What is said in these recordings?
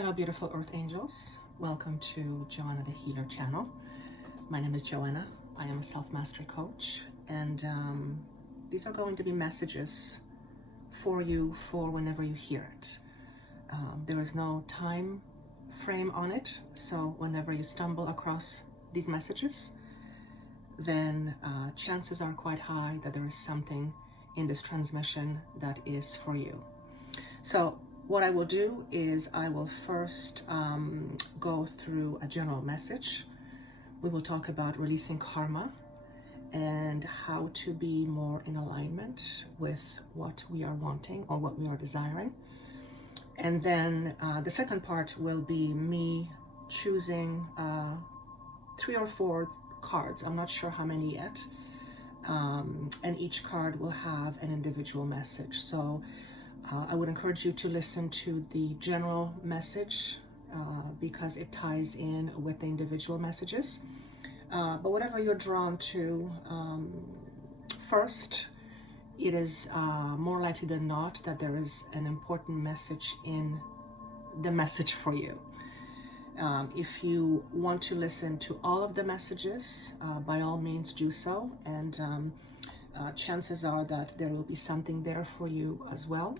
Hello, beautiful Earth Angels. Welcome to Joanna the Healer channel. My name is Joanna. I am a self-mastery coach, and these are going to be messages for you for whenever you hear it. There is no time frame on it, so whenever you stumble across these messages, then chances are quite high that there is something in this transmission that is for you. So what I will do is I will first go through a general message. We will talk about releasing karma and how to be more in alignment with what we are wanting or what we are desiring. And then the second part will be me choosing 3 or 4 cards. I'm not sure how many yet. And each card will have an individual message. So I would encourage you to listen to the general message because it ties in with the individual messages. But whatever you're drawn to first, it is more likely than not that there is an important message in the message for you. If you want to listen to all of the messages, by all means do so. And chances are that there will be something there for you as well,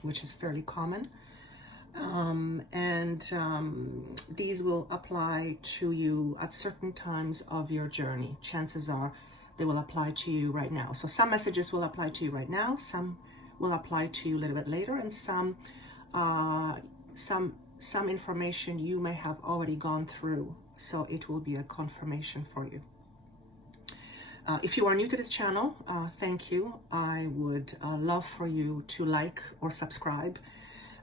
which is fairly common. These will apply to you at certain times of your journey. Chances are they will apply to you right now. So some messages will apply to you right now, some will apply to you a little bit later, and some information you may have already gone through. So it will be a confirmation for you. If you are new to this channel, thank you. I would love for you to like or subscribe.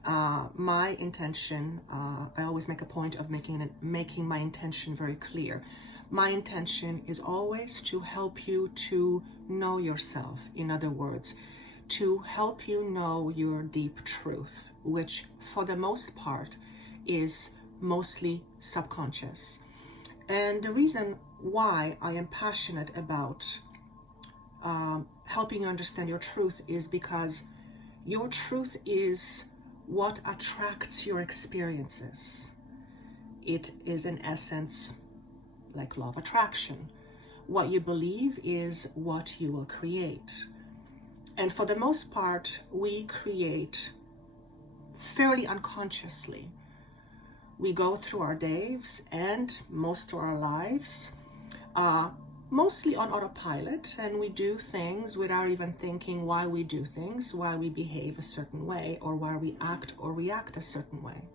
My intention, I always make a point of making my intention very clear. My intention is always to help you to know yourself. In other words, to help you know your deep truth, which for the most part is mostly subconscious. And the reason why I am passionate about helping you understand your truth is because your truth is what attracts your experiences. It is in essence like law of attraction. What you believe is what you will create. And for the most part, we create fairly unconsciously. We go through our days and most of our lives mostly on autopilot, and we do things without even thinking why we do things, why we behave a certain way, or why we act or react a certain way.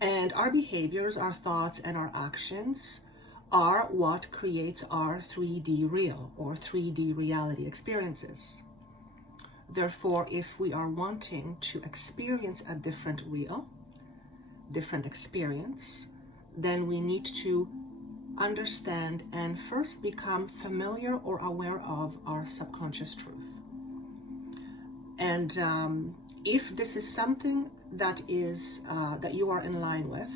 And our behaviors, our thoughts, and our actions are what creates our 3D real or 3D reality experiences. Therefore, if we are wanting to experience a different real, different experience, then we need to understand and first become familiar or aware of our subconscious truth. And if this is something that is that you are in line with,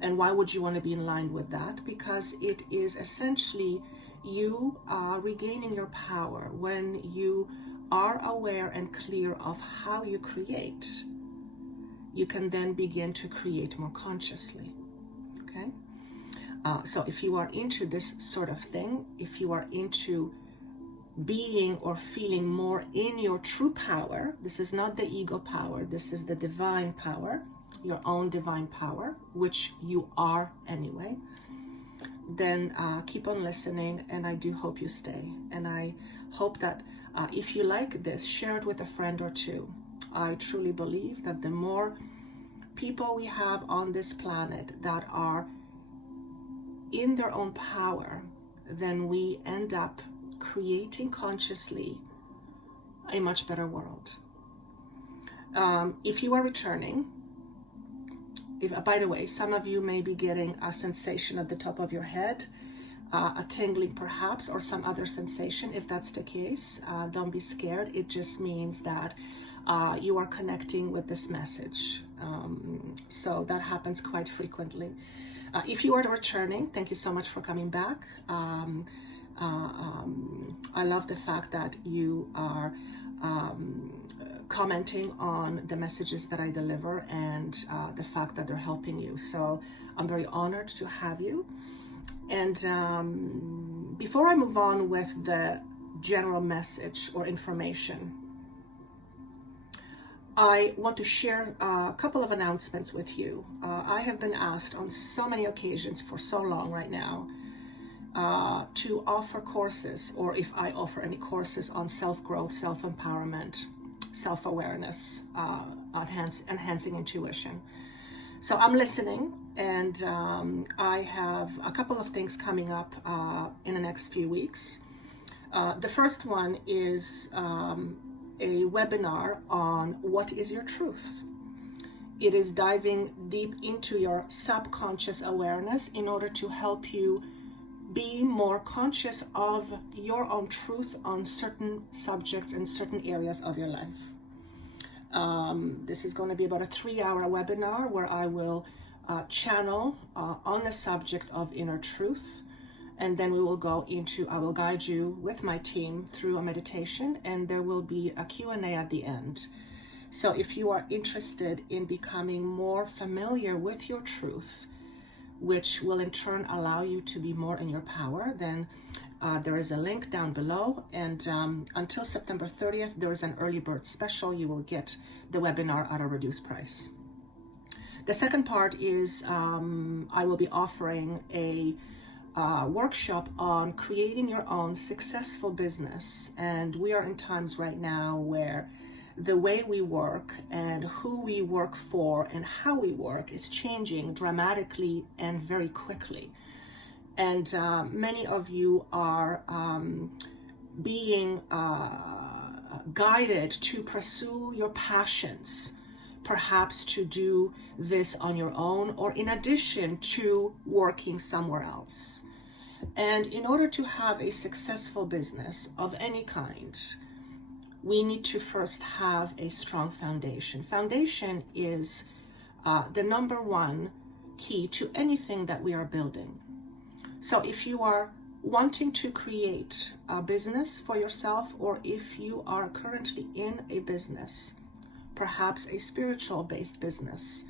and why would you want to be in line with that? Because it is essentially you regaining your power. When you are aware and clear of how you create, you can then begin to create more consciously. Okay? So if you are into this sort of thing, if you are into being or feeling more in your true power, this is not the ego power, this is the divine power, your own divine power, which you are anyway, then keep on listening, and I do hope you stay. And I hope that if you like this, share it with a friend or two. I truly believe that the more people we have on this planet that are in their own power, then we end up creating consciously a much better world. If you are returning, by the way, some of you may be getting a sensation at the top of your head, a tingling perhaps, or some other sensation. If that's the case, don't be scared. It just means that you are connecting with this message. So that happens quite frequently. If you are returning, thank you so much for coming back. I love the fact that you are commenting on the messages that I deliver and the fact that they're helping you. So I'm very honored to have you. And before I move on with the general message or information, I want to share a couple of announcements with you. I have been asked on so many occasions for so long right now to offer courses, or if I offer any courses on self-growth, self-empowerment, self-awareness, enhancing intuition. So I'm listening, and I have a couple of things coming up in the next few weeks. The first one is a webinar on what is your truth. It is diving deep into your subconscious awareness in order to help you be more conscious of your own truth on certain subjects and certain areas of your life. This is going to be about a 3-hour webinar where I will channel on the subject of inner truth. And then we will go into, I will guide you with my team through a meditation, and there will be a Q&A at the end. So if you are interested in becoming more familiar with your truth, which will in turn allow you to be more in your power, then there is a link down below. And until September 30th, there is an early bird special. You will get the webinar at a reduced price. The second part is I will be offering a workshop on creating your own successful business. And we are in times right now where the way we work and who we work for and how we work is changing dramatically and very quickly. And many of you are being guided to pursue your passions, perhaps to do this on your own or in addition to working somewhere else. And in order to have a successful business of any kind, we need to first have a strong foundation. Foundation is the number one key to anything that we are building. So if you are wanting to create a business for yourself, or if you are currently in a business, perhaps a spiritual-based business,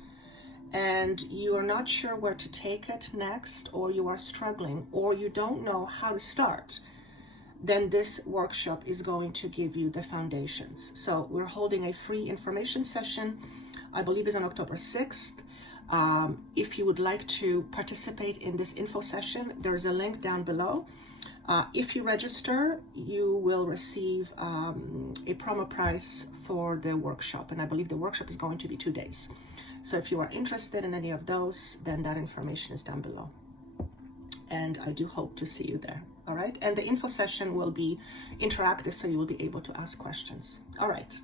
and you are not sure where to take it next, or you are struggling, or you don't know how to start, then this workshop is going to give you the foundations. So we're holding a free information session, I believe is on October 6th. If you would like to participate in this info session, there's a link down below. If you register, you will receive a promo price for the workshop. And I believe the workshop is going to be 2 days. So if you are interested in any of those, then that information is down below. And I do hope to see you there. All right. And the info session will be interactive, so you will be able to ask questions. All right.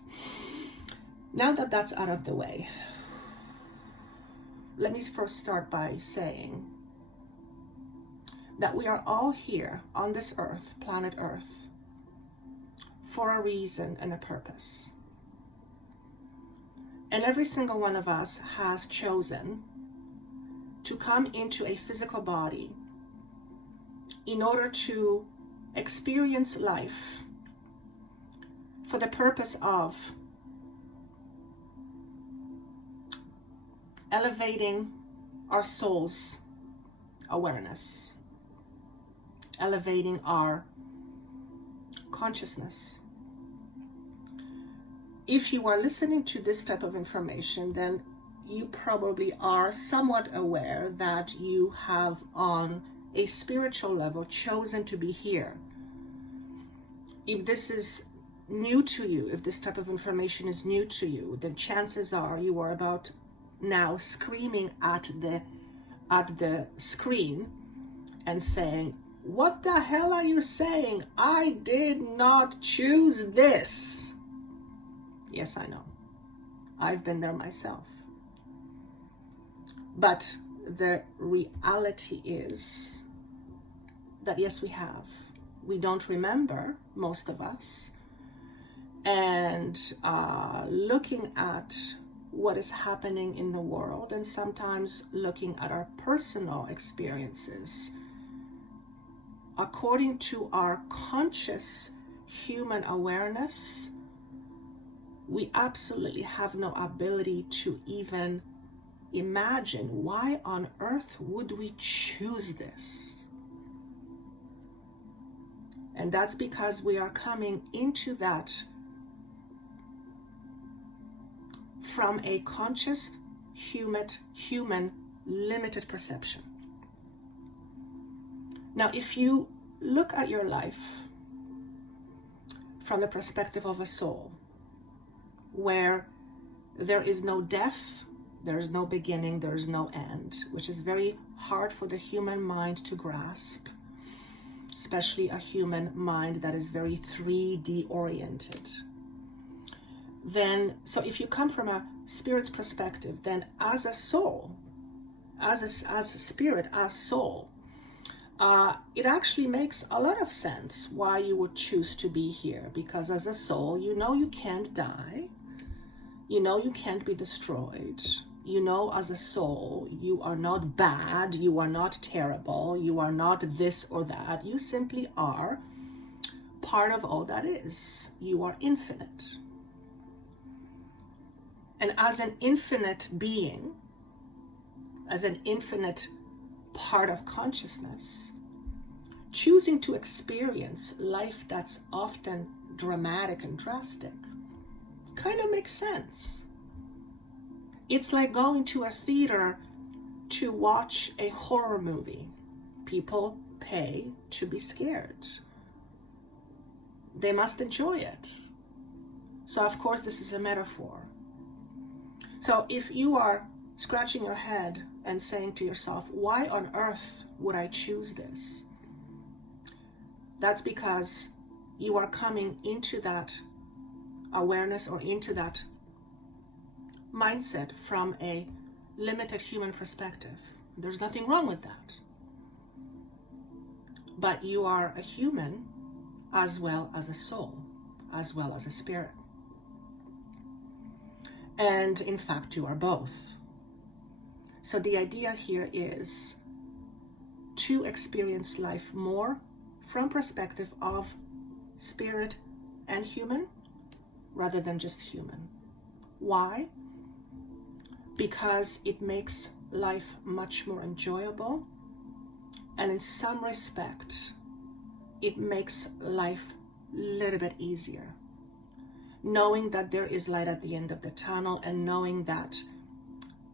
Now that that's out of the way, let me first start by saying that we are all here on this earth, planet Earth, for a reason and a purpose. And every single one of us has chosen to come into a physical body in order to experience life for the purpose of elevating our soul's awareness, elevating our consciousness. If you are listening to this type of information, then you probably are somewhat aware that you have, on a spiritual level, chosen to be here. If this is new to you, if this type of information is new to you, then chances are you are about now screaming at the screen and saying, "What the hell are you saying? I did not choose this." Yes, I know. I've been there myself. But the reality is that yes, we have. We don't remember, most of us. And looking at what is happening in the world, and sometimes looking at our personal experiences, according to our conscious human awareness, we absolutely have no ability to even imagine why on earth would we choose this. And that's because we are coming into that from a conscious, human limited perception. Now, if you look at your life from the perspective of a soul, where there is no death, there is no beginning, there is no end, which is very hard for the human mind to grasp, especially a human mind that is very 3D oriented. Then, so if you come from a spirit's perspective, then as a soul, as a spirit, as soul, it actually makes a lot of sense why you would choose to be here. Because as a soul, you know you can't die. You know you can't be destroyed. You know as a soul, you are not bad. You are not terrible. You are not this or that. You simply are part of all that is. You are infinite. And as an infinite being, as an infinite part of consciousness, choosing to experience life that's often dramatic and drastic kind of makes sense. It's like going to a theater to watch a horror movie. People pay to be scared. They must enjoy it. So of course this is a metaphor. So if you are scratching your head and saying to yourself, why on earth would I choose this? That's because you are coming into that awareness or into that mindset from a limited human perspective. There's nothing wrong with that. But you are a human as well as a soul, as well as a spirit. And in fact, you are both. So the idea here is to experience life more from perspective of spirit and human rather than just human. Why? Because it makes life much more enjoyable, and in some respect, it makes life a little bit easier. Knowing that there is light at the end of the tunnel, and knowing that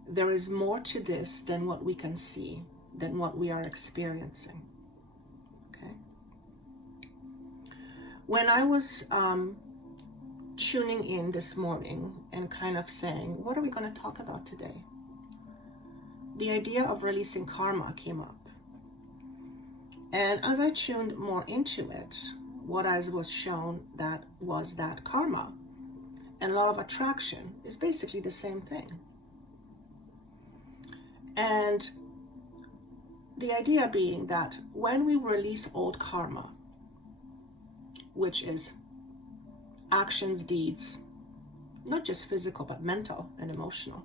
there is more to this than what we can see, than what we are experiencing. Okay. When I was tuning in this morning and kind of saying, what are we going to talk about today? The idea of releasing karma came up. And as I tuned more into it, what I was shown that was that karma and law of attraction is basically the same thing. And the idea being that when we release old karma, which is actions, deeds, not just physical, but mental and emotional,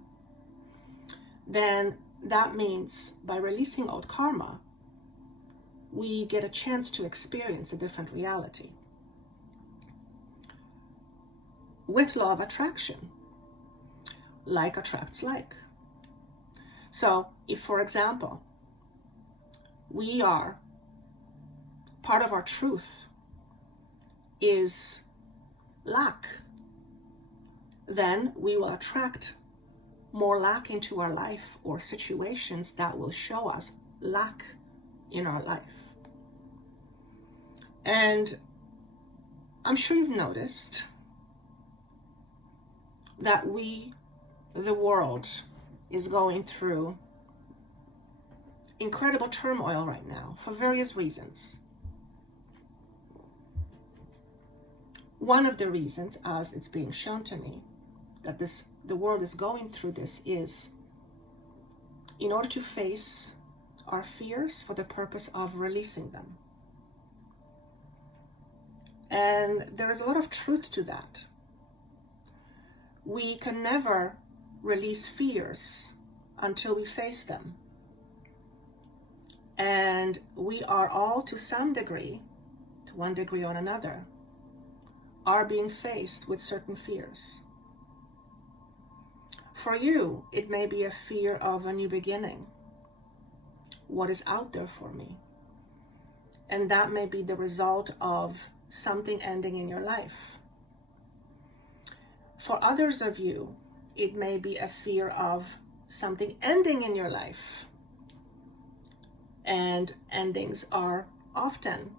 then that means by releasing old karma, we get a chance to experience a different reality. With law of attraction, like attracts like. So if, for example, we are, part of our truth is lack, then we will attract more lack into our life, or situations that will show us lack in our life. And I'm sure you've noticed that the world is going through incredible turmoil right now for various reasons. One of the reasons, as it's being shown to me, that the world is going through this is in order to face our fears for the purpose of releasing them. And there is a lot of truth to that. We can never release fears until we face them. And we are all, to some degree, to one degree or another, are being faced with certain fears. For you, it may be a fear of a new beginning. What is out there for me? And that may be the result of something ending in your life. For others of you, it may be a fear of something ending in your life. And endings are often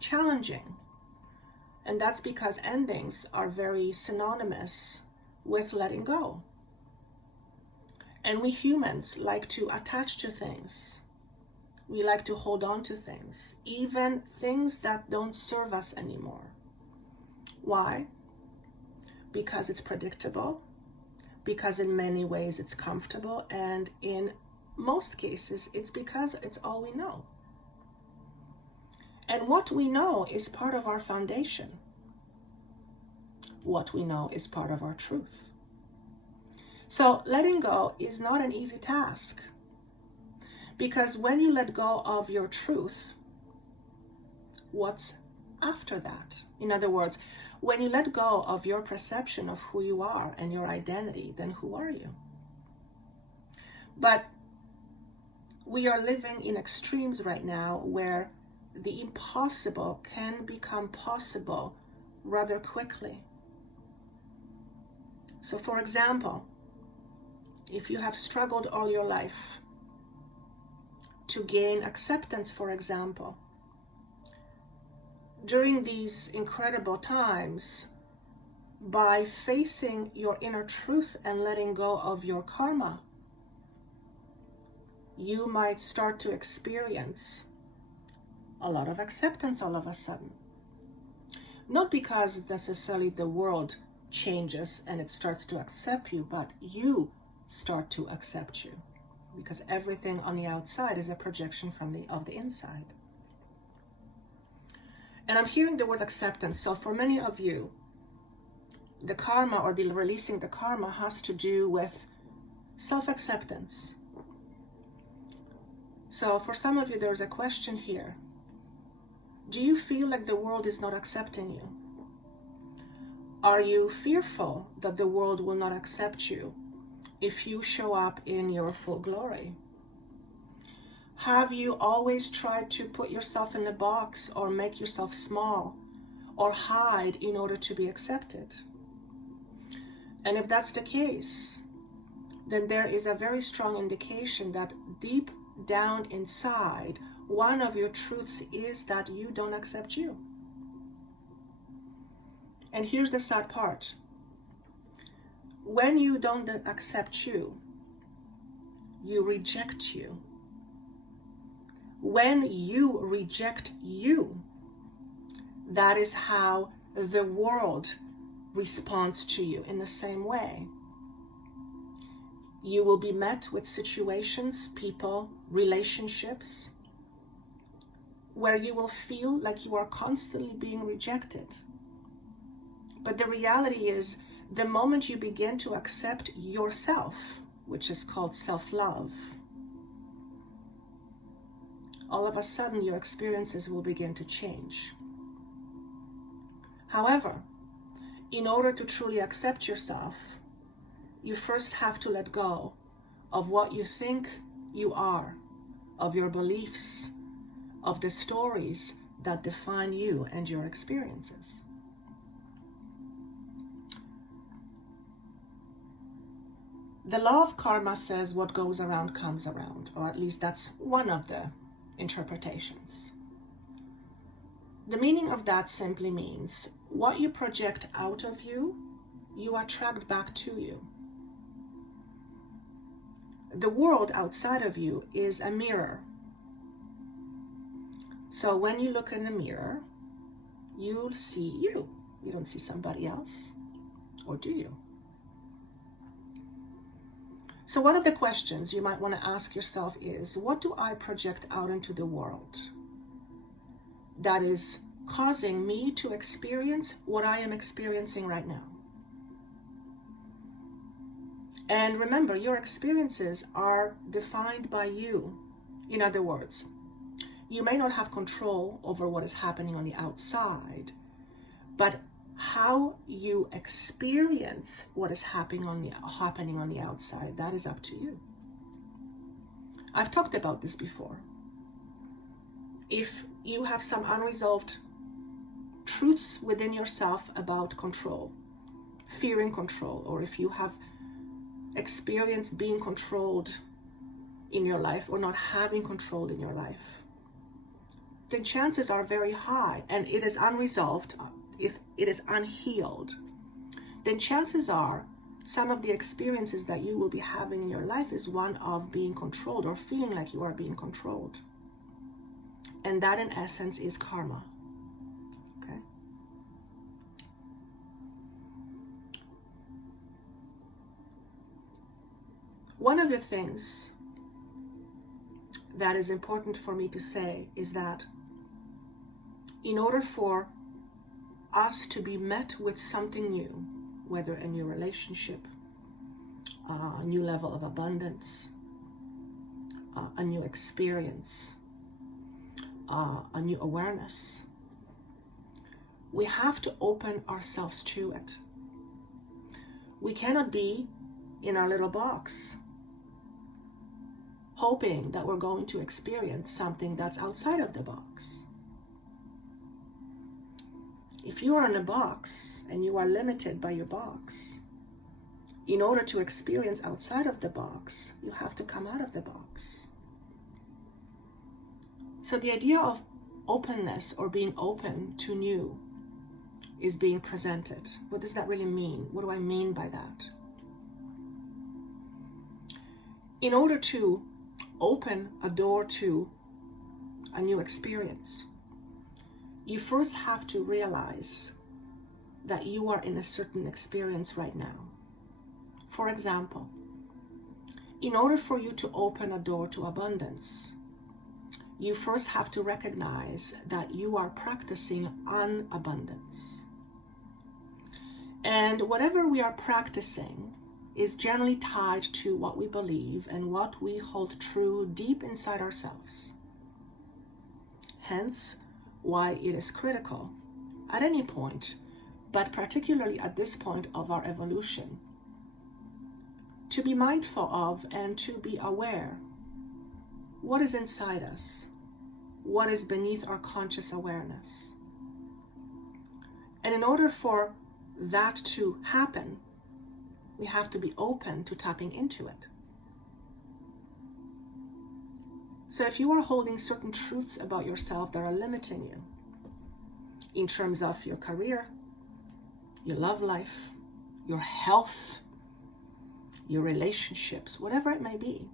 challenging. And that's because endings are very synonymous with letting go. And we humans like to attach to things. We like to hold on to things, even things that don't serve us anymore. Why? Because it's predictable, because in many ways it's comfortable, and in most cases it's because it's all we know. And what we know is part of our foundation. What we know is part of our truth. So letting go is not an easy task, because when you let go of your truth, what's after that? In other words, when you let go of your perception of who you are and your identity, then who are you? But we are living in extremes right now where the impossible can become possible rather quickly. So for example, if you have struggled all your life to gain acceptance, for example, during these incredible times, by facing your inner truth and letting go of your karma, you might start to experience a lot of acceptance all of a sudden. Not because necessarily the world changes and it starts to accept you, but you start to accept you, because everything on the outside is a projection of the inside. And I'm hearing the word acceptance. So for many of you, the karma or the releasing the karma has to do with self-acceptance. So for some of you, there's a question here. Do you feel like the world is not accepting you? Are you fearful that the world will not accept you if you show up in your full glory? Have you always tried to put yourself in a box or make yourself small or hide in order to be accepted? And if that's the case, then there is a very strong indication that deep down inside, one of your truths is that you don't accept you. And here's the sad part. When you don't accept you, you reject you. When you reject you, that is how the world responds to you in the same way. You will be met with situations, people, relationships, where you will feel like you are constantly being rejected. But the reality is, the moment you begin to accept yourself, which is called self-love, all of a sudden your experiences will begin to change. However, in order to truly accept yourself, you first have to let go of what you think you are, of your beliefs, of the stories that define you and your experiences. The law of karma says what goes around comes around, or at least that's one of the interpretations. The meaning of that simply means what you project out of you, you attract back to you. The world outside of you is a mirror. So when you look in the mirror, you'll see you. You don't see somebody else, or do you? So one of the questions you might want to ask yourself is, what do I project out into the world that is causing me to experience what I am experiencing right now? And remember, your experiences are defined by you. In other words, you may not have control over what is happening on the outside, but How you experience what is happening on the outside, that is up to you. I've talked about this before. If you have some unresolved truths within yourself about control, fearing control, or if you have experienced being controlled in your life or not having control in your life, then chances are very high, and it is unresolved, if it is unhealed, then chances are some of the experiences that you will be having in your life is one of being controlled or feeling like you are being controlled. And that in essence is karma. Okay? One of the things that is important for me to say is that in order for us to be met with something new, whether a new relationship, a new level of abundance, a new experience, a new awareness, we have to open ourselves to it. We cannot be in our little box hoping that we're going to experience something that's outside of the box. If you are in a box and you are limited by your box, in order to experience outside of the box, you have to come out of the box. So the idea of openness or being open to new is being presented. What does that really mean? What do I mean by that? In order to open a door to a new experience, you first have to realize that you are in a certain experience right now. For example, in order for you to open a door to abundance, you first have to recognize that you are practicing unabundance. And whatever we are practicing is generally tied to what we believe and what we hold true deep inside ourselves. Hence, why it is critical at any point, but particularly at this point of our evolution, to be mindful of and to be aware what is inside us, what is beneath our conscious awareness. And in order for that to happen, we have to be open to tapping into it. So if you are holding certain truths about yourself that are limiting you in terms of your career, your love life, your health, your relationships, whatever it may be,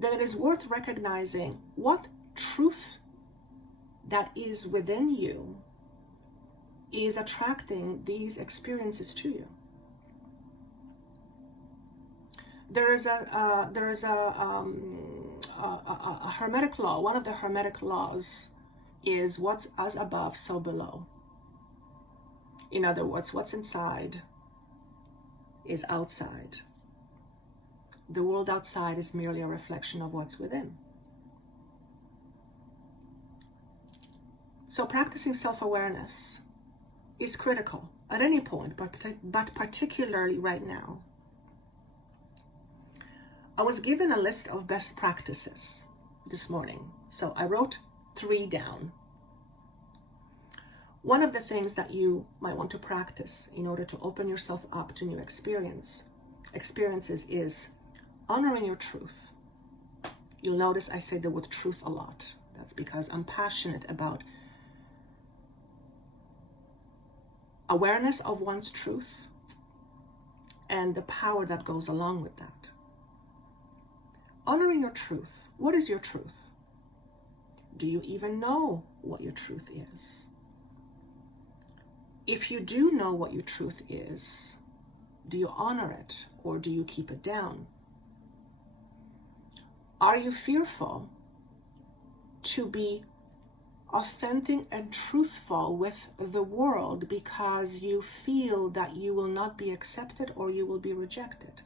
then it is worth recognizing what truth that is within you is attracting these experiences to you. There is a hermetic law. One of the hermetic laws is what's as above, so below. In other words, what's inside is outside. The world outside is merely a reflection of what's within. So practicing self-awareness is critical at any point, but particularly right now. I was given a list of best practices this morning, so I wrote 3 down. One of the things that you might want to practice in order to open yourself up to new experiences is honoring your truth. You'll notice I say the word truth a lot. That's because I'm passionate about awareness of one's truth and the power that goes along with that. Honoring your truth. What is your truth? Do you even know what your truth is? If you do know what your truth is, do you honor it or do you keep it down? Are you fearful to be authentic and truthful with the world because you feel that you will not be accepted or you will be rejected?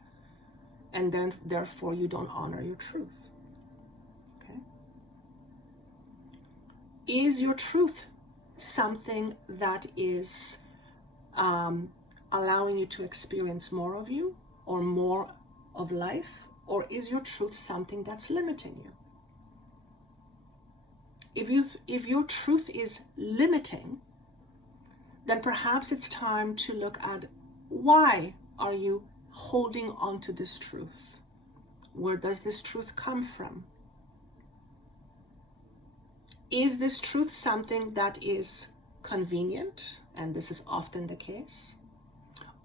And then therefore you don't honor your truth. Okay? Is your truth something that is allowing you to experience more of you or more of life? Or is your truth something that's limiting you? If your truth is limiting, then perhaps it's time to look at, why are you holding on to this truth? Where does this truth come from? Is this truth something that is convenient, and this is often the case?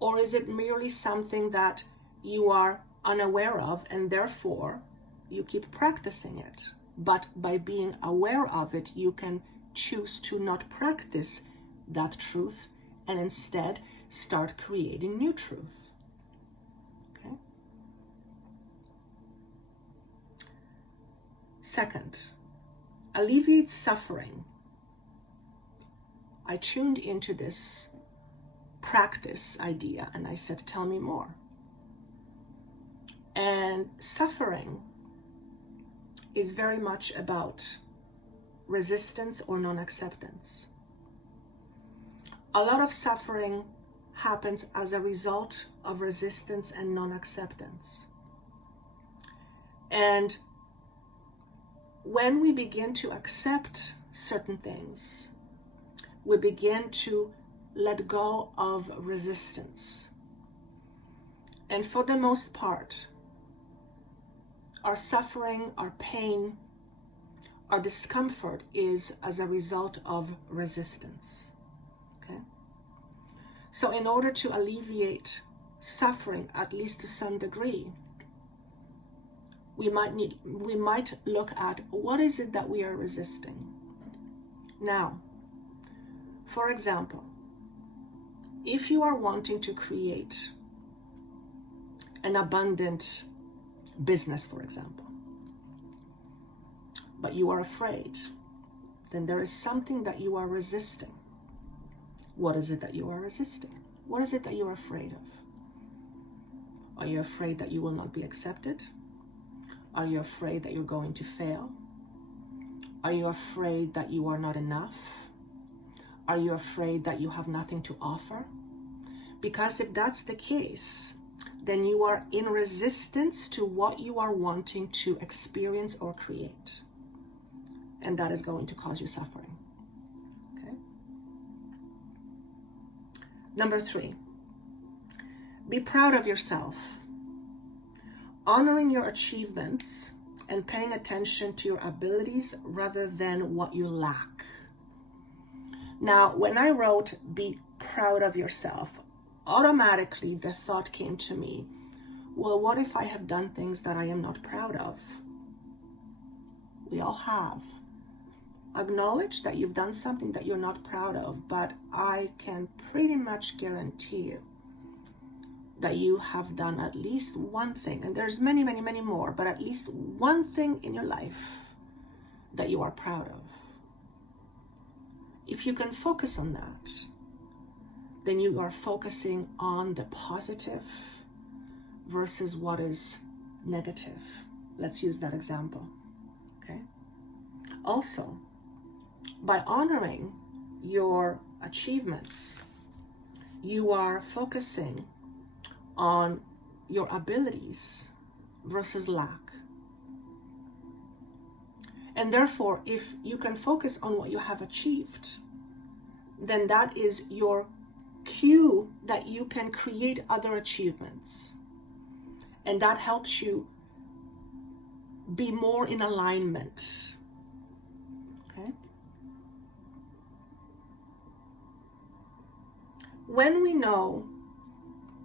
Or is it merely something that you are unaware of, and therefore you keep practicing it? But by being aware of it, you can choose to not practice that truth and instead start creating new truth. Okay? Second, alleviate suffering. I tuned into this practice idea and I said, tell me more. And suffering is very much about resistance or non-acceptance. A lot of suffering happens as a result of resistance and non-acceptance. And when we begin to accept certain things, we begin to let go of resistance. And for the most part, our suffering, our pain, our discomfort is as a result of resistance. Okay? So in order to alleviate suffering, at least to some degree, we might look at, what is it that we are resisting? Now, for example, if you are wanting to create an abundant business, for example, but you are afraid, then there is something that you are resisting. What is it that you are resisting? What is it that you are afraid of? Are you afraid that you will not be accepted? Are you afraid that you're going to fail? Are you afraid that you are not enough? Are you afraid that you have nothing to offer? Because if that's the case, then you are in resistance to what you are wanting to experience or create. And that is going to cause you suffering. Okay? Number 3, be proud of yourself. Honoring your achievements and paying attention to your abilities rather than what you lack. Now, when I wrote, be proud of yourself, automatically the thought came to me, well, what if I have done things that I am not proud of? We all have. Acknowledge that you've done something that you're not proud of, but I can pretty much guarantee you that you have done at least one thing, and there's many, many, many more, but at least one thing in your life that you are proud of. If you can focus on that, then you are focusing on the positive versus what is negative. Let's use that example. Okay. Also, by honoring your achievements, you are focusing on your abilities versus lack. And therefore, if you can focus on what you have achieved, then that is your cue that you can create other achievements. And that helps you be more in alignment. Okay? When we know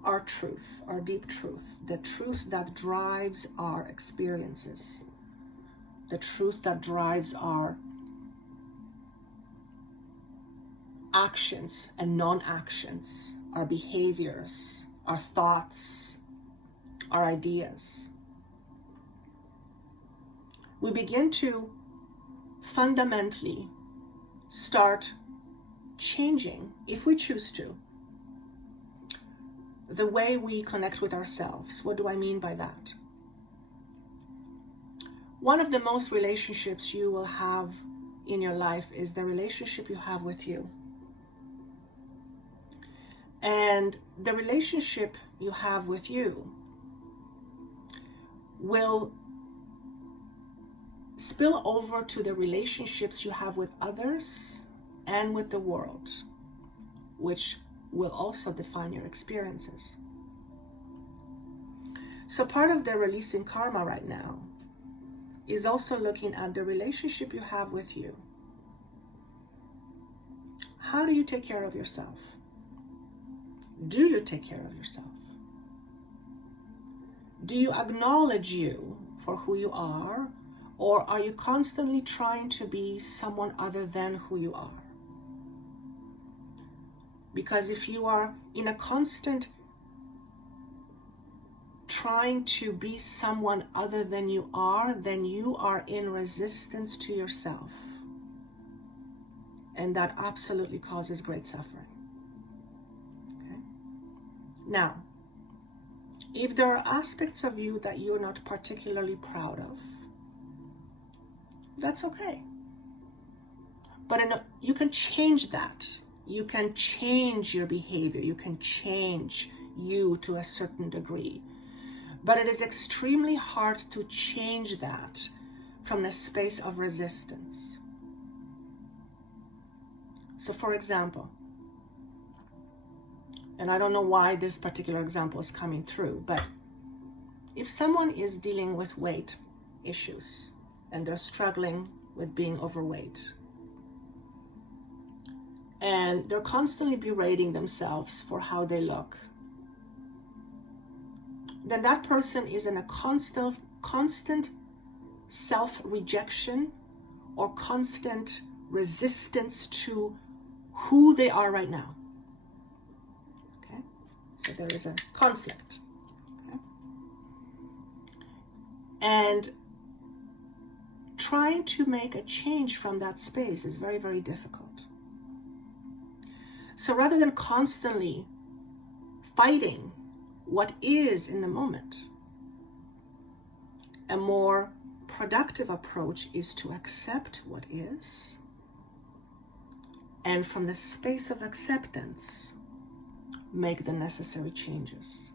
our truth, our deep truth, the truth that drives our experiences, the truth that drives our actions and non-actions, our behaviors, our thoughts, our ideas, we begin to fundamentally start changing, if we choose to, the way we connect with ourselves. What do I mean by that? One of the most relationships you will have in your life is the relationship you have with you. And the relationship you have with you will spill over to the relationships you have with others and with the world, which will also define your experiences. So part of the releasing karma right now is also looking at the relationship you have with you. How do you take care of yourself? Do you take care of yourself? Do you acknowledge you for who you are, or are you constantly trying to be someone other than who you are? Because if you are in a constant trying to be someone other than you are, then you are in resistance to yourself. And that absolutely causes great suffering. Okay? Now, if there are aspects of you that you're not particularly proud of, that's okay. But you can change that. You can change your behavior. You can change you to a certain degree. But it is extremely hard to change that from a space of resistance. So for example, and I don't know why this particular example is coming through, but if someone is dealing with weight issues and they're struggling with being overweight, and they're constantly berating themselves for how they look, then that person is in a constant self-rejection or constant resistance to who they are right now. Okay? So there is a conflict. Okay? And trying to make a change from that space is very, very difficult. So rather than constantly fighting what is in the moment, a more productive approach is to accept what is, and from the space of acceptance, make the necessary changes.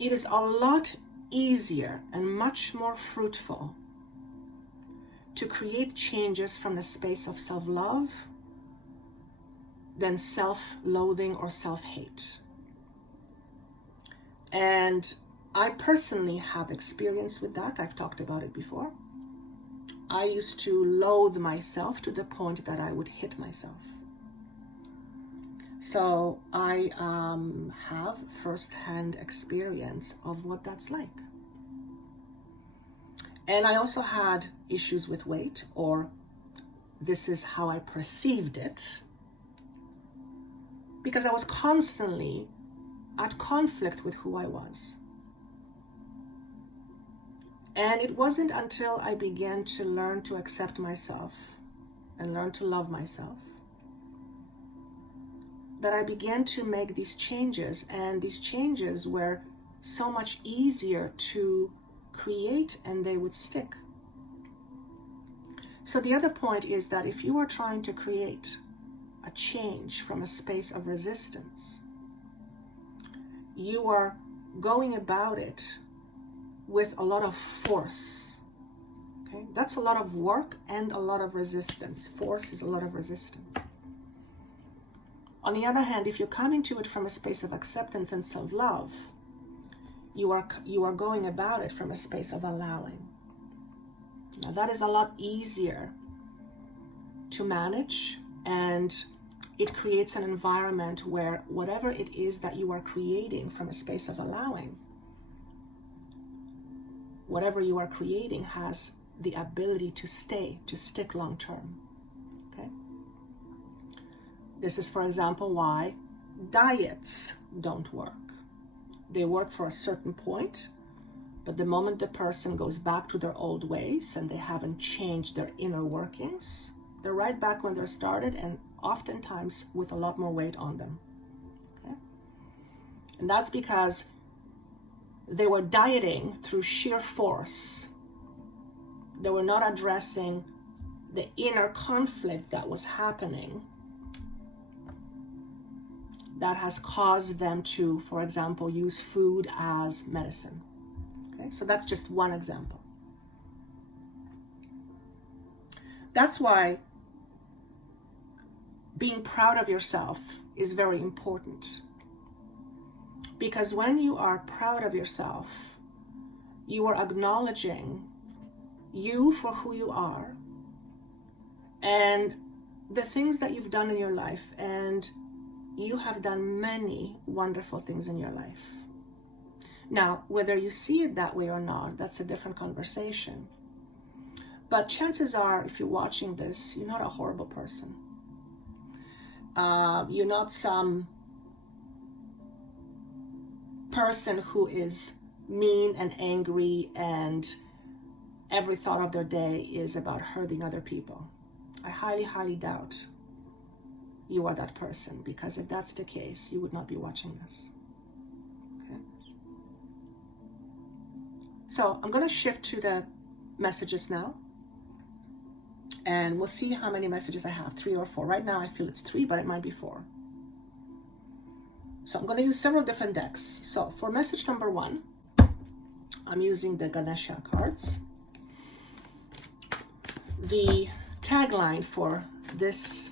It is a lot easier and much more fruitful to create changes from the space of self-love than self-loathing or self-hate. And I personally have experience with that. I've talked about it before. I used to loathe myself to the point that I would hit myself. So I have first-hand experience of what that's like. And I also had issues with weight, or this is how I perceived it, because I was constantly at conflict with who I was. And it wasn't until I began to learn to accept myself and learn to love myself that I began to make these changes, and these changes were so much easier to create and they would stick. So the other point is that if you are trying to create a change from a space of resistance, you are going about it with a lot of force. Okay, that's a lot of work and a lot of resistance. Force is a lot of resistance. On the other hand, if you're coming to it from a space of acceptance and self-love, you are going about it from a space of allowing. Now that is a lot easier to manage, and it creates an environment where whatever it is that you are creating from a space of allowing, whatever you are creating has the ability to stick long term. Okay? This is, for example, why diets don't work. They work for a certain point, but the moment the person goes back to their old ways and they haven't changed their inner workings, they're right back when they started, and oftentimes with a lot more weight on them. Okay? And that's because they were dieting through sheer force They were not addressing the inner conflict that was happening that has caused them to, for example, use food as medicine. Okay, so that's just one example. That's why being proud of yourself is very important. Because when you are proud of yourself, you are acknowledging you for who you are and the things that you've done in your life. And you have done many wonderful things in your life. Now, whether you see it that way or not, that's a different conversation. But chances are, if you're watching this, you're not a horrible person. You're not some person who is mean and angry and every thought of their day is about hurting other people. I highly, highly doubt you are that person, because if that's the case, you would not be watching this. Okay. So I'm going to shift to the messages now, and we'll see how many messages I have, 3 or 4. Right now I feel it's 3, but it might be 4. So I'm going to use several different decks. So for message number 1, I'm using the Ganesha cards. The tagline for this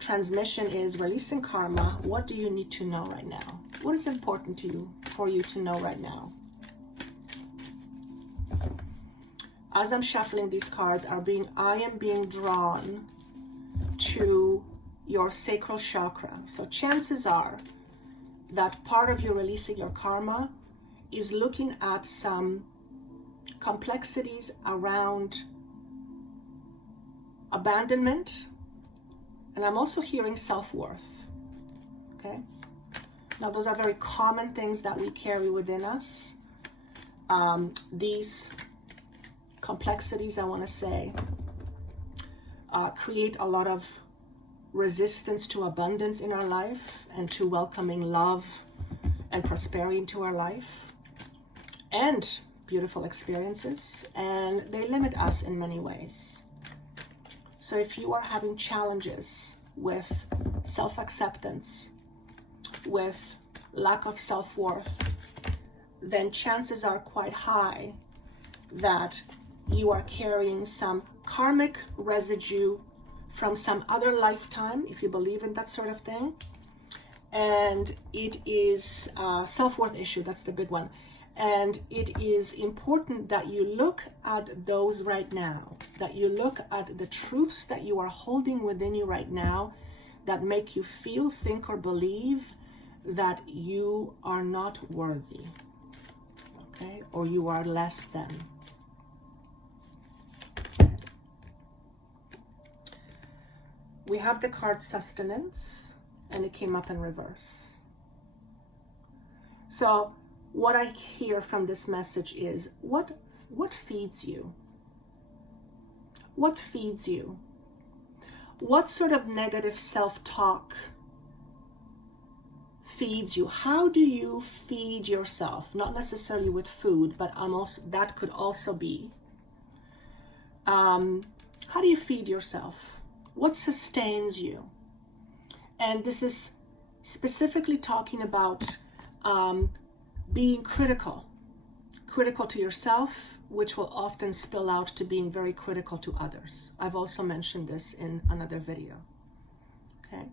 transmission is releasing karma. What do you need to know right now? What is important to you for you to know right now? As I'm shuffling these cards, I am being drawn to your sacral chakra. So chances are that part of you releasing your karma is looking at some complexities around abandonment. And I'm also hearing self-worth, okay? Now, those are very common things that we carry within us. These complexities, I want to say, create a lot of resistance to abundance in our life and to welcoming love and prosperity into our life and beautiful experiences, and they limit us in many ways. So if you are having challenges with self-acceptance, with lack of self-worth, then chances are quite high that you are carrying some karmic residue from some other lifetime, if you believe in that sort of thing. And it is a self-worth issue, that's the big one. And it is important that you look at those right now, that you look at the truths that you are holding within you right now that make you feel, think, or believe that you are not worthy, okay? Or you are less than. Okay. We have the card sustenance, and it came up in reverse. So what I hear from this message is, what feeds you? What feeds you? What sort of negative self-talk feeds you? How do you feed yourself? Not necessarily with food, but that could also be. How do you feed yourself? What sustains you? And this is specifically talking about being critical to yourself, which will often spill out to being very critical to others. I've also mentioned this in another video. Okay.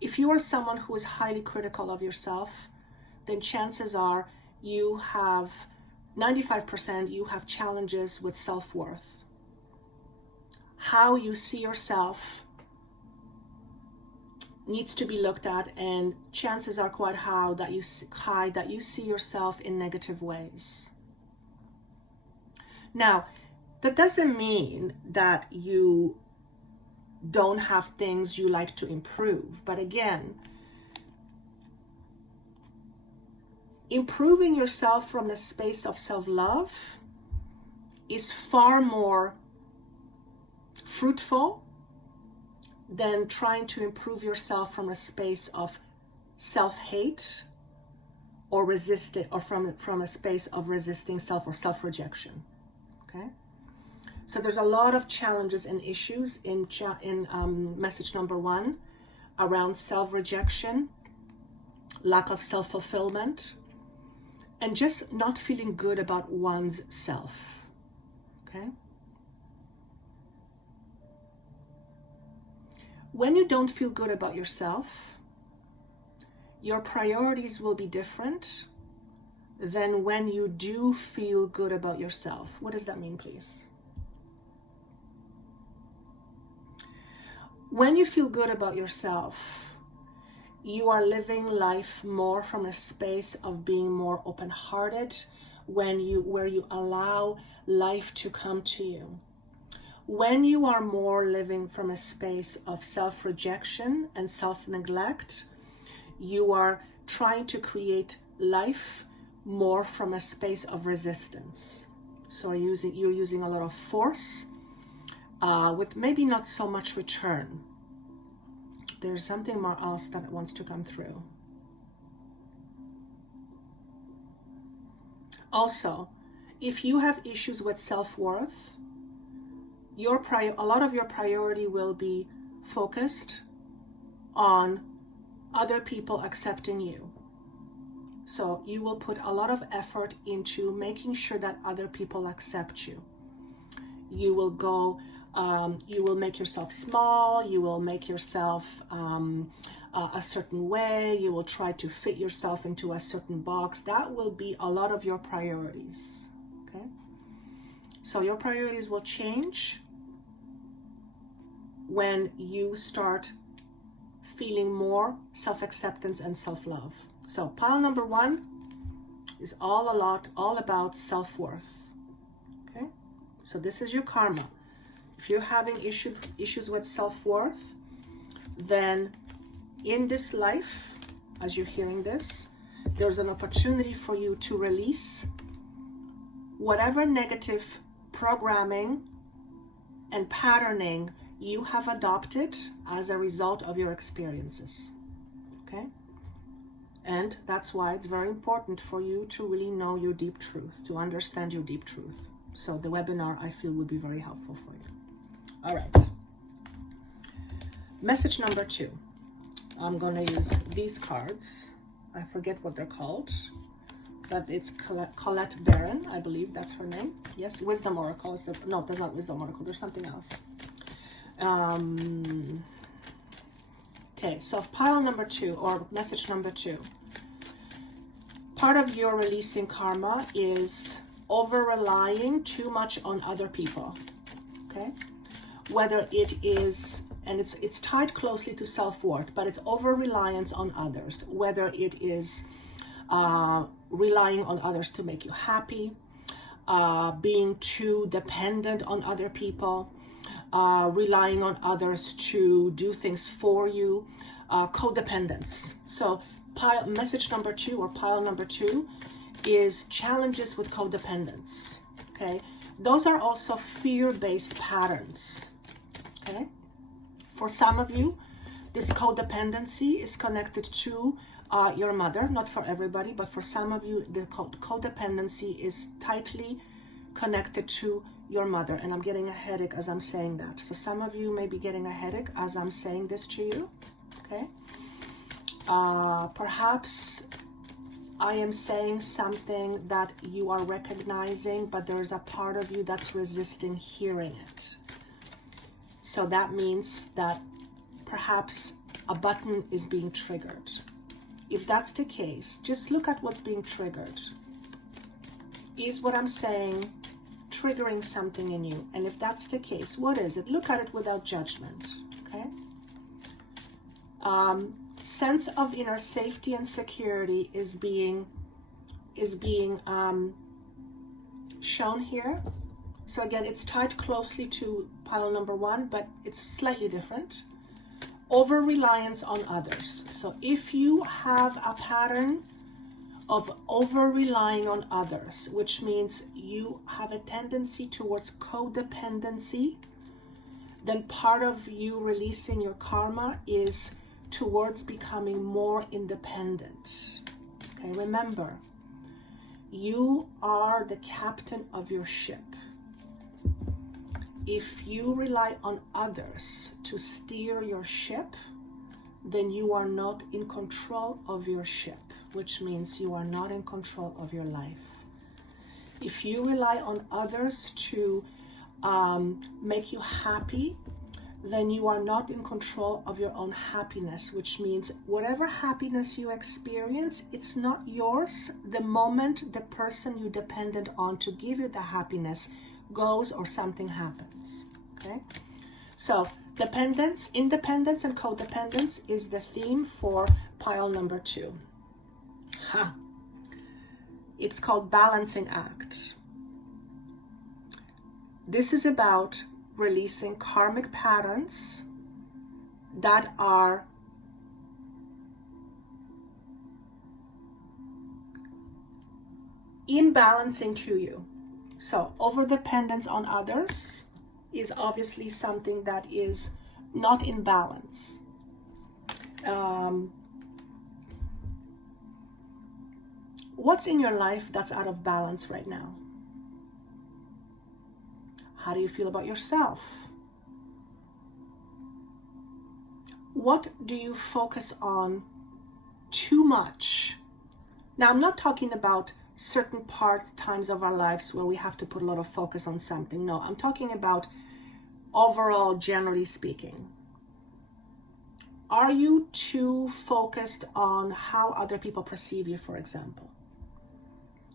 If you are someone who is highly critical of yourself, then chances are you have 95% you have challenges with self-worth. How you see yourself needs to be looked at, and chances are quite high that you see yourself in negative ways. Now, that doesn't mean that you don't have things you like to improve, but again, improving yourself from a space of self-love is far more fruitful than trying to improve yourself from a space of self-hate or from a space of resisting self or self-rejection. Okay? So there's a lot of challenges and issues in message number 1 around self-rejection, lack of self-fulfillment, and just not feeling good about one's self. Okay? When you don't feel good about yourself, your priorities will be different than when you do feel good about yourself. What does that mean, please? When you feel good about yourself, you are living life more from a space of being more open-hearted, where you allow life to come to you. When you are more living from a space of self-rejection and self-neglect, you are trying to create life more from a space of resistance. So you're using a lot of force with maybe not so much return. There's something more else that wants to come through. Also, if you have issues with self-worth, a lot of your priority will be focused on other people accepting you. So you will put a lot of effort into making sure that other people accept you. You will go, you will make yourself small, you will make yourself a certain way, you will try to fit yourself into a certain box. That will be a lot of your priorities, okay? So your priorities will change when you start feeling more self-acceptance and self-love. So pile number 1 is all about self-worth. Okay? So this is your karma. If you're having issues with self-worth, then in this life, as you're hearing this, there's an opportunity for you to release whatever negative programming and patterning you have adopted as a result of your experiences. Okay? And that's why it's very important for you to really know your deep truth, to understand your deep truth. So the webinar, I feel, would be very helpful for you. All right. Message number 2. I'm going to use these cards. I forget what they're called, but it's Colette Barron, I believe that's her name. Yes, Wisdom Oracle. No, that's not Wisdom Oracle. There's something else. Okay, so pile number 2, or message number 2. Part of your releasing karma is over-relying too much on other people, okay? Whether it is, and it's tied closely to self-worth, but it's over-reliance on others, whether it is relying on others to make you happy, being too dependent on other people, relying on others to do things for you, codependence. So message number 2, or pile number 2, is challenges with codependence. Okay, those are also fear-based patterns. Okay, for some of you, this codependency is connected to your mother. Not for everybody, but for some of you, the codependency is tightly connected to your mother. And I'm getting a headache as I'm saying that. So some of you may be getting a headache as I'm saying this to you. Okay. Perhaps I am saying something that you are recognizing, but there's a part of you that's resisting hearing it. So that means that perhaps a button is being triggered. If that's the case, just look at what's being triggered. Is what I'm saying triggering something in you? And if that's the case, what is it? Look at it without judgment, okay? Sense of inner safety and security is being shown here. So again, it's tied closely to pile number 1, but it's slightly different. Over-reliance on others. So if you have a pattern of over-relying on others, which means you have a tendency towards codependency, then part of you releasing your karma is towards becoming more independent. Okay, remember, you are the captain of your ship. if you rely on others to steer your ship, then you are not in control of your ship, which means you are not in control of your life. If you rely on others to make you happy, then you are not in control of your own happiness, which means whatever happiness you experience, it's not yours the moment the person you depended on to give you the happiness goes or something happens. Okay? So dependence, independence, and codependence is the theme for pile number 2. It's called balancing act. This is about releasing karmic patterns that are imbalancing to you. So overdependence on others is obviously something that is not in balance. What's in your life that's out of balance right now? How do you feel about yourself? What do you focus on too much? Now, I'm not talking about certain times of our lives where we have to put a lot of focus on something. No, I'm talking about overall, generally speaking. Are you too focused on how other people perceive you, for example?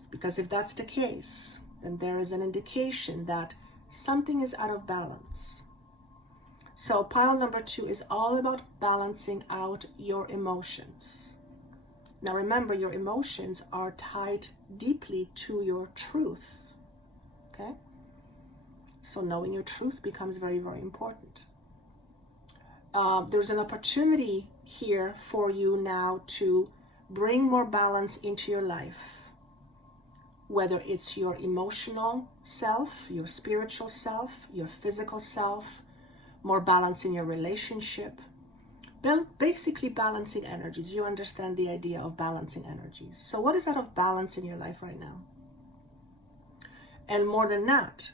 Because if that's the case, then there is an indication that something is out of balance. So pile number 2 is all about balancing out your emotions. Now remember, your emotions are tied deeply to your truth. Okay? So knowing your truth becomes very, very important. There's an opportunity here for you now to bring more balance into your life. Whether it's your emotional self, your spiritual self, your physical self, more balance in your relationship. Basically balancing energies. You understand the idea of balancing energies. So what is out of balance in your life right now? And more than that,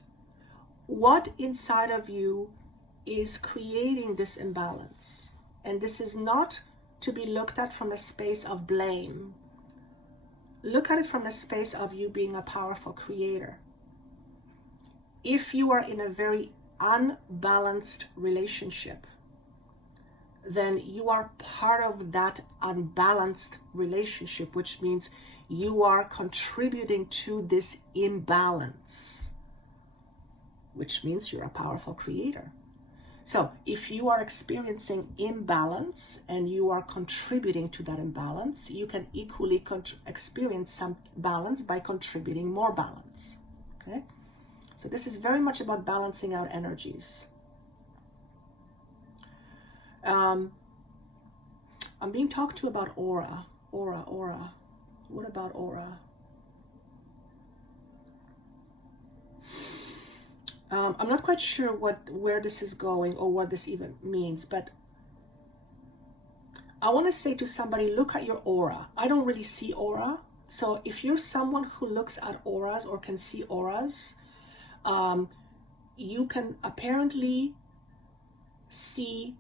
what inside of you is creating this imbalance? And this is not to be looked at from a space of blame. Look at it from a space of you being a powerful creator. If you are in a very unbalanced relationship, then you are part of that unbalanced relationship, which means you are contributing to this imbalance, which means you're a powerful creator. So if you are experiencing imbalance and you are contributing to that imbalance, you can equally experience some balance by contributing more balance. Okay? So this is very much about balancing out energies. I'm being talked to about aura. Aura. What about aura? I'm not quite sure where this is going or what this even means, but I want to say to somebody, look at your aura. I don't really see aura. So if you're someone who looks at auras or can see auras, you can apparently see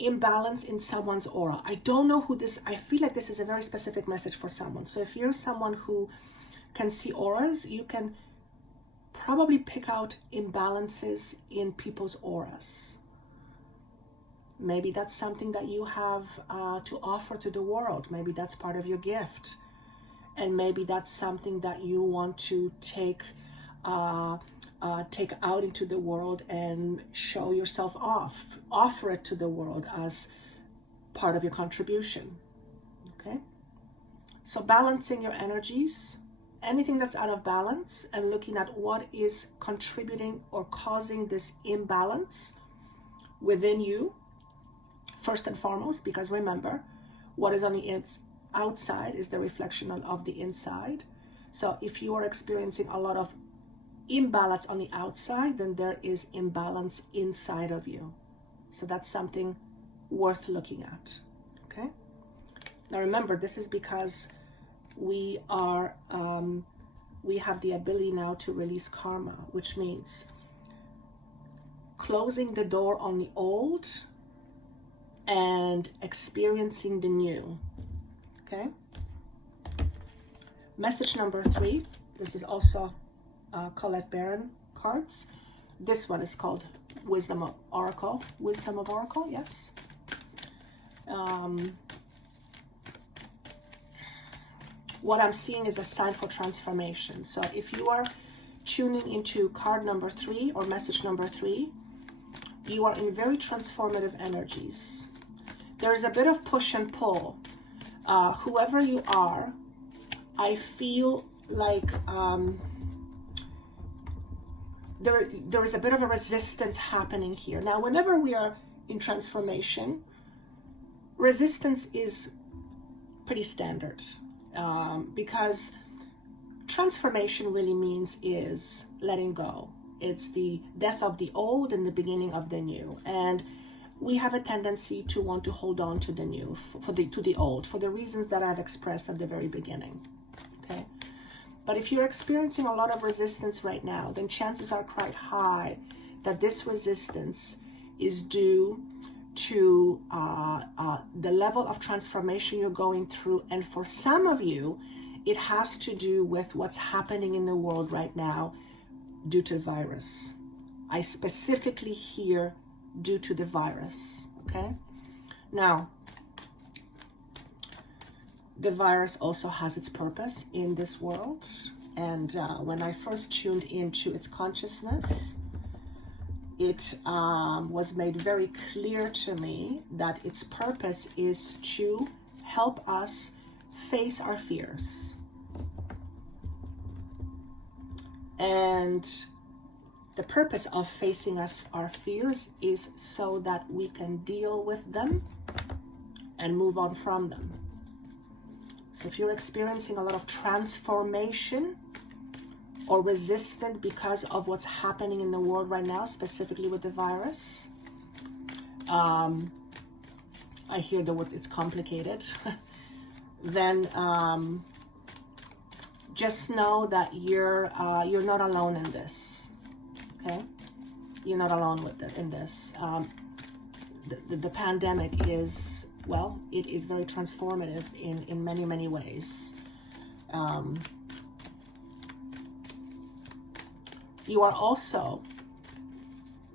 imbalance in someone's aura. I don't know who this, I feel like this is a very specific message for someone. So if you're someone who can see auras, you can probably pick out imbalances in people's auras. Maybe that's something that you have to offer to the world. Maybe that's part of your gift. And maybe that's something that you want to take out into the world and show yourself off. Offer it to the world as part of your contribution. Okay? So balancing your energies, anything that's out of balance, and looking at what is contributing or causing this imbalance within you, first and foremost, because remember, what is on the outside is the reflection of the inside. So if you are experiencing a lot of imbalance on the outside, then there is imbalance inside of you. So that's something worth looking at. Okay? Now remember, this is because we have the ability now to release karma, which means closing the door on the old and experiencing the new. Okay. Message number 3. This is also Colette Baron cards. This one is called Wisdom of Oracle. Wisdom of Oracle, yes. What I'm seeing is a sign for transformation. So if you are tuning into card number 3 or message number 3, you are in very transformative energies. There's a bit of push and pull. Whoever you are, I feel like there is a bit of a resistance happening here. Now, whenever we are in transformation, resistance is pretty standard, because transformation really means is letting go. It's the death of the old and the beginning of the new. And we have a tendency to want to hold on to the new, to the old, for the reasons that I've expressed at the very beginning. Okay. But if you're experiencing a lot of resistance right now, then chances are quite high that this resistance is due to the level of transformation you're going through. And for some of you, it has to do with what's happening in the world right now due to virus. I specifically hear due to the virus, okay? Now, the virus also has its purpose in this world. And when I first tuned into its consciousness, it was made very clear to me that its purpose is to help us face our fears. And the purpose of facing our fears is so that we can deal with them and move on from them. So if you're experiencing a lot of transformation or resistant because of what's happening in the world right now, specifically with the virus, I hear the words, it's complicated, then just know that you're not alone in this. Okay, you're not alone in this. The pandemic is, well, it is very transformative in many, many ways. You are also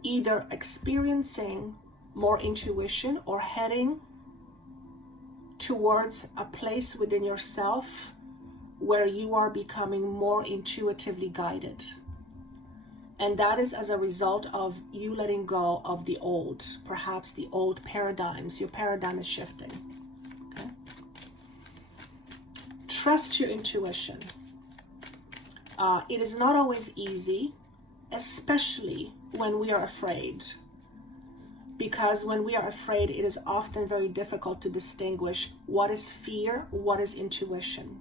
either experiencing more intuition or heading towards a place within yourself where you are becoming more intuitively guided. And that is as a result of you letting go of the old, perhaps the old paradigms. Your paradigm is shifting. Okay? Trust your intuition. It is not always easy, especially when we are afraid. Because when we are afraid, it is often very difficult to distinguish what is fear, what is intuition.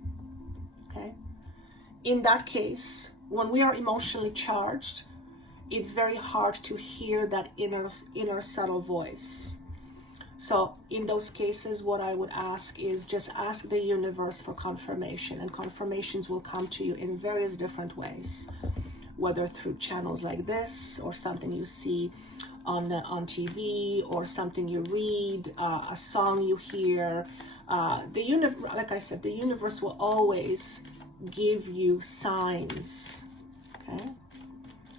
Okay? In that case, when we are emotionally charged, it's very hard to hear that inner subtle voice. So in those cases, what I would ask is just ask the universe for confirmation, and confirmations will come to you in various different ways, whether through channels like this or something you see on TV or something you read, a song you hear. Like I said, the universe will always give you signs, okay?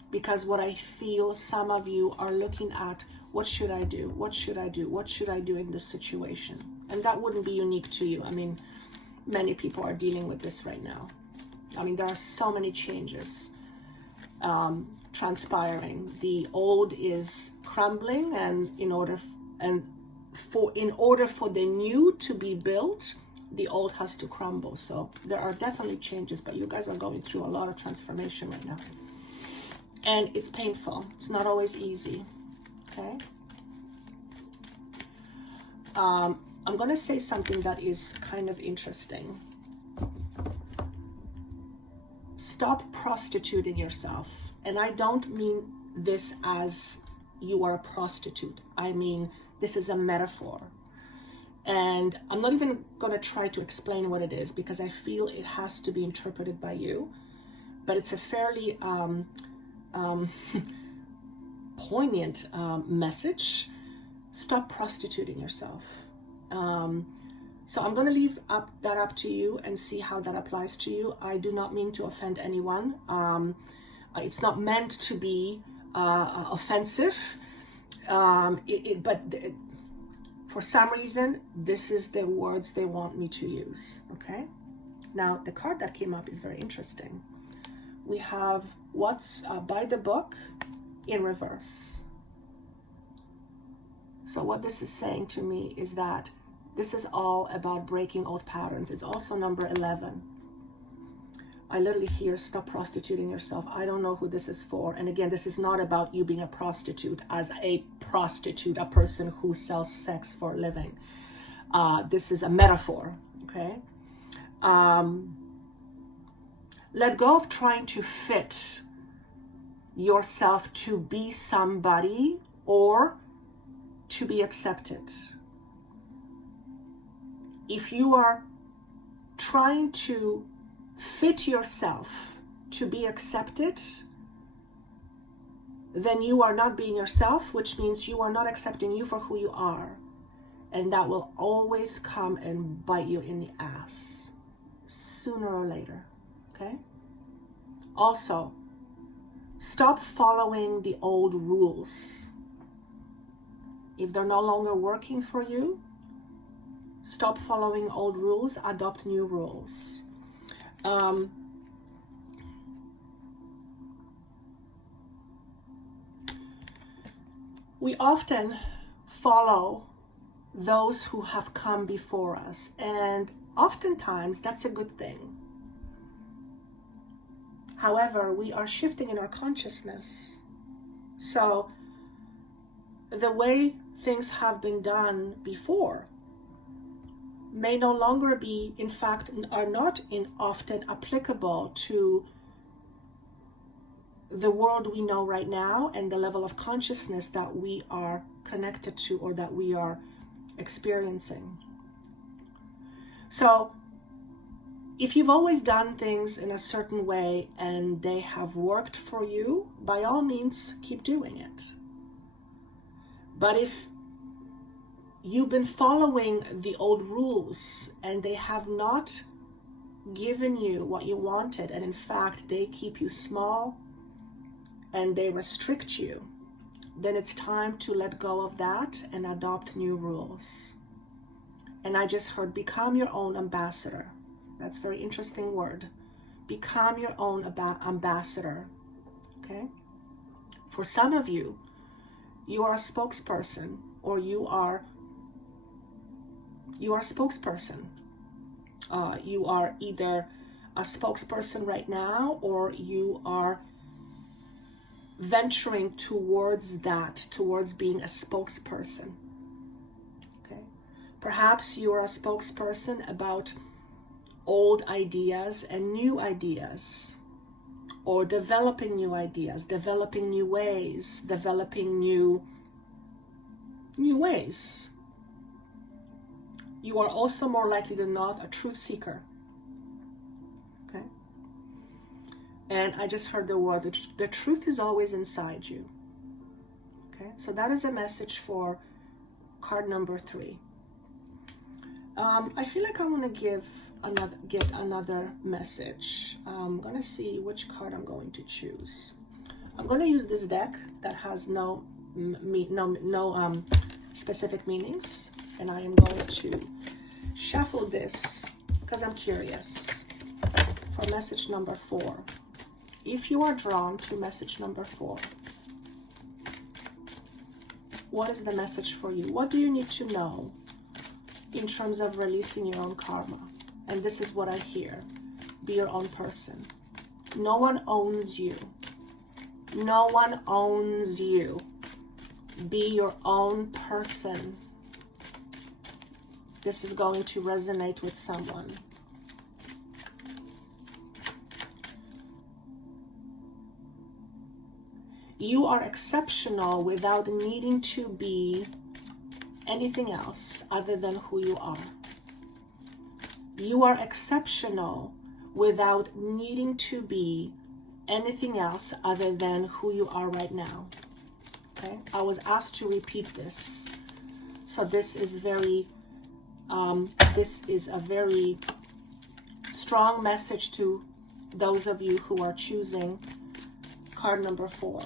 Because what I feel some of you are looking at, what should I do? What should I do? What should I do in this situation? And that wouldn't be unique to you. I mean, many people are dealing with this right now. I mean, there are so many changes transpiring. The old is crumbling, and in order for the new to be built, the old has to crumble. So there are definitely changes, but you guys are going through a lot of transformation right now. And it's painful. It's not always easy. Okay? I'm going to say something that is kind of interesting. Stop prostituting yourself. And I don't mean this as you are a prostitute. I mean, this is a metaphor. And I'm not even going to try to explain what it is, because I feel it has to be interpreted by you. But it's a fairly poignant message. Stop prostituting yourself. So I'm going to leave that up to you and see how that applies to you. I do not mean to offend anyone. It's not meant to be offensive. But for some reason, this is the words they want me to use. Okay. Now, the card that came up is very interesting. We have what's by the book in reverse. So what this is saying to me is that this is all about breaking old patterns. It's also number 11. I literally hear stop prostituting yourself. I don't know who this is for. And again, this is not about you being a prostitute as a prostitute, a person who sells sex for a living. This is a metaphor, okay? Let go of trying to fit yourself to be somebody or to be accepted. If you are trying to fit yourself to be accepted, then you are not being yourself, which means you are not accepting you for who you are. And that will always come and bite you in the ass, sooner or later, okay? Also, stop following the old rules. If they're no longer working for you, stop following old rules, adopt new rules. We often follow those who have come before us, and oftentimes that's a good thing. However, we are shifting in our consciousness. So the way things have been done before may no longer be, in fact, are not often applicable to the world we know right now and the level of consciousness that we are connected to or that we are experiencing. So if you've always done things in a certain way and they have worked for you, by all means, keep doing it. But if you've been following the old rules and they have not given you what you wanted, and in fact, they keep you small and they restrict you, then it's time to let go of that and adopt new rules. And I just heard, become your own ambassador. That's a very interesting word. Become your own ambassador, okay? For some of you, you are a spokesperson, or you are a spokesperson. You are either a spokesperson right now, or you are venturing towards that, towards being a spokesperson. Okay? Perhaps you are a spokesperson about old ideas and new ideas, or developing new ideas, developing new ways, developing new ways. You are also more likely than not a truth seeker. Okay? And I just heard the word, the truth is always inside you. Okay? So that is a message for card number 3. I feel like I want to get another message. I'm going to see which card I'm going to choose. I'm going to use this deck that has no specific meanings, and I am going to shuffle this because I'm curious for message number 4. If you are drawn to message number 4, what is the message for you? What do you need to know in terms of releasing your own karma? And this is what I hear. Be your own person. No one owns you. No one owns you. Be your own person. This is going to resonate with someone. You are exceptional without needing to be anything else other than who you are. You are exceptional without needing to be anything else other than who you are right now. Okay, I was asked to repeat this. So this is a very strong message to those of you who are choosing card number 4.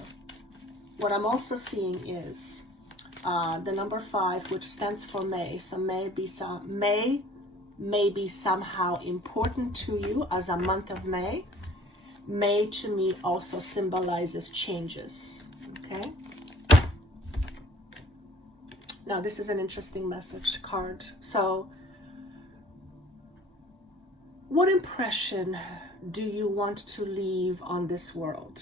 What I'm also seeing is the number 5, which stands for May. So may be somehow important to you as a month of May. May to me also symbolizes changes. Okay. Now this is an interesting message card. So what impression do you want to leave on this world?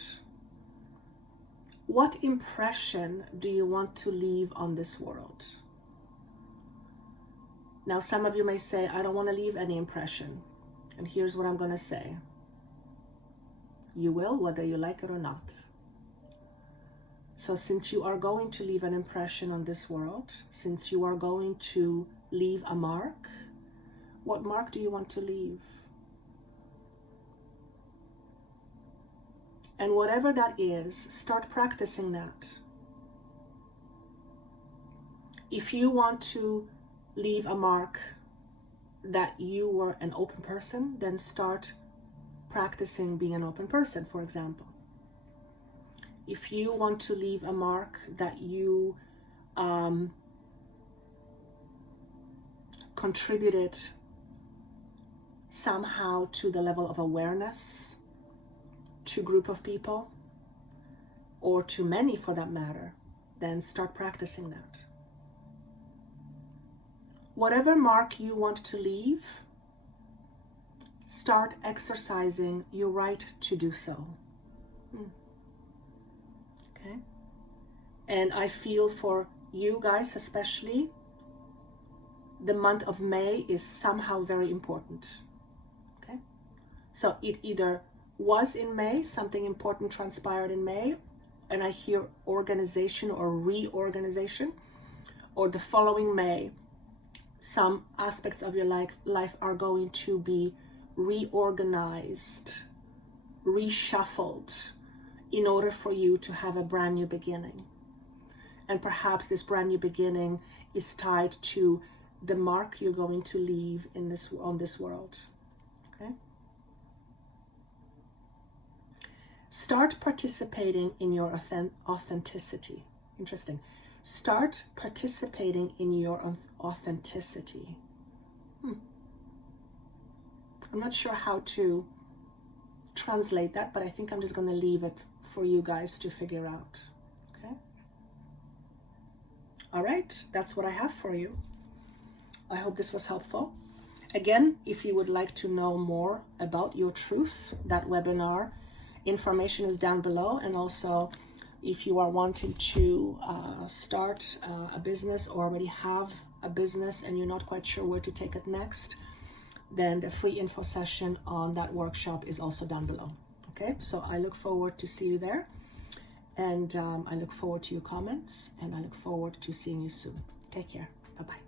What impression do you want to leave on this world? Now, some of you may say, I don't want to leave any impression. And here's what I'm going to say. You will, whether you like it or not. So since you are going to leave an impression on this world, since you are going to leave a mark, what mark do you want to leave? And whatever that is, start practicing that. If you want to leave a mark that you were an open person, then start practicing being an open person, for example. If you want to leave a mark that you contributed somehow to the level of awareness, to a group of people, or to many for that matter, then start practicing that. Whatever mark you want to leave, start exercising your right to do so. Okay? And I feel for you guys especially, the month of May is somehow very important. Okay? So it either was in May, something important transpired in May, and I hear organization or reorganization, or the following May, some aspects of your life are going to be reorganized, reshuffled, in order for you to have a brand new beginning. And perhaps this brand new beginning is tied to the mark you're going to leave on this world. Okay? Start participating in your authenticity. Interesting. Start participating in your authenticity. I'm not sure how to translate that, but I think I'm just going to leave it for you guys to figure out. Okay? All right, that's what I have for you. I hope this was helpful. Again, if you would like to know more about your truth, that webinar information is down below. And also, if you are wanting to start a business or already have a business and you're not quite sure where to take it next, then the free info session on that workshop is also down below. Okay, so I look forward to see you there, and I look forward to your comments, and I look forward to seeing you soon. Take care. Bye-bye.